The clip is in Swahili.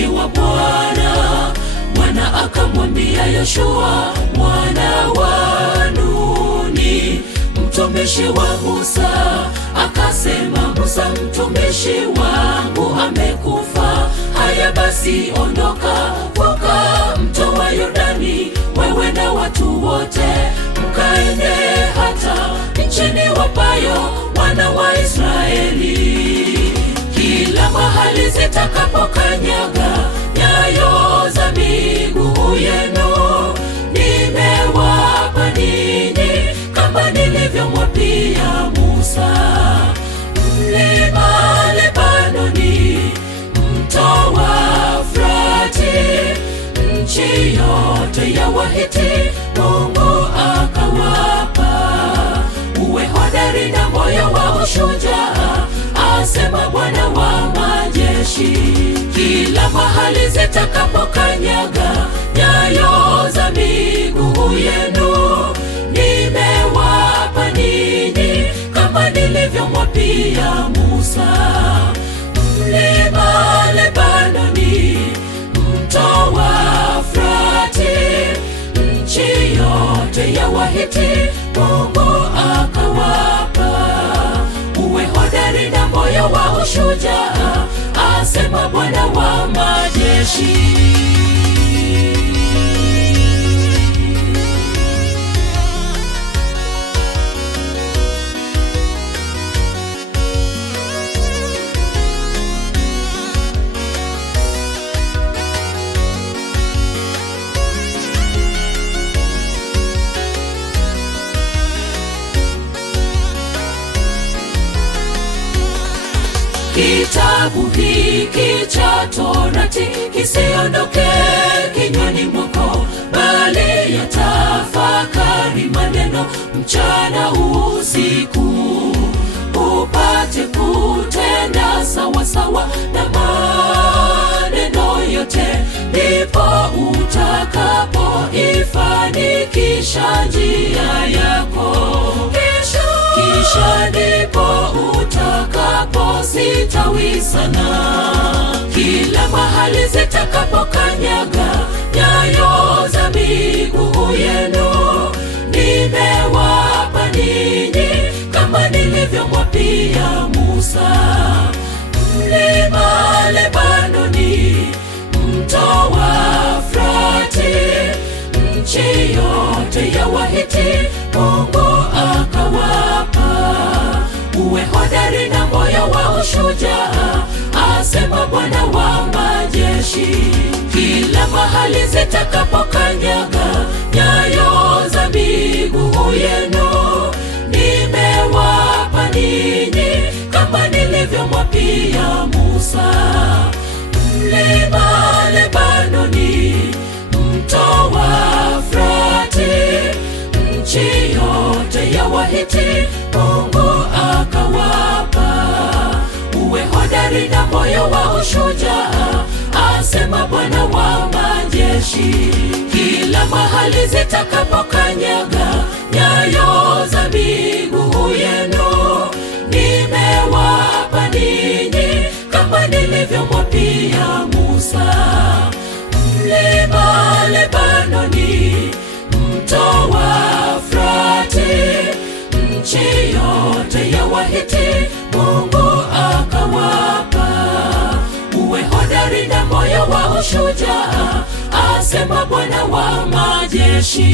mtumishi wa Bwana. Bwana akamwambia Yoshua mwana wa Nuni, mtumishi wa Musa, akasema, Musa mtumishi wangu amekufa. Haya basi, ondoka, vuka mto wa Yordani, wewe na watu wote, mkaende hata nchini wapayo wana wa Israeli. Kila mahali zitakapokanyaga nyayo za miguu yenu, nimewapa ninyi kama nilivyomwapia Musa. Mlima Lebanoni, mto wa Frati, nchi yote ya Wahiti, Mungu akawapa. Uwe hodari na moyo wa ushujaa, asema Bwana wa majeshi. Kila mahali zitakapokanyaga nyayo za miguu yenu, nimewapa ninyi kama nilivyomwapia Musa. Mlima Lebanoni, mto wa Frati, nchi yote ya Wahiti, Mungu akawapa. Uwe hodari na moyo wa ushujaa, asema Bwana wa majeshi. Kitabu hiki cha Torati kisiondoke kinywani mwako, bali yatafakari maneno mchana usiku, upate kutenda sawa sawa na maneno yote, ndipo utakapoifanikisha njia yako. Kisha ndipo utakapositawi sana. Kila mahali zitakapokanyaga nyayo za miguu yenu, nimewapa ninyi kama nilivyomwapia Musa. Mlima Lebanoni, mto wa Frati, nchi yote ya Wahiti, Mungu akawapa. Uwe hodari na moyo wa ushujaa, asema Bwana wa majeshi. Kila mahali zitakapokanyaga nyayo za miguu yenu, nimewapa ninyi kama nilivyomwapia Musa. Mlima Lebanoni, mto wa Frati, nchi yote ya Wahiti, Mungu akawapa. Uwe hodari na moyo wa ushujaa, asema Bwana wa majeshi. Kila mahali zitakapokanyaga nyayo za miguu yenu, nimewapa ninyi kama nilivyomwapia Musa. Mlima Lebanoni, mto wa Frati, nchi yote ya Wahiti, Mungu akawapa. Uwe hodari na moyo wa ushujaa, asema Bwana wa majeshi.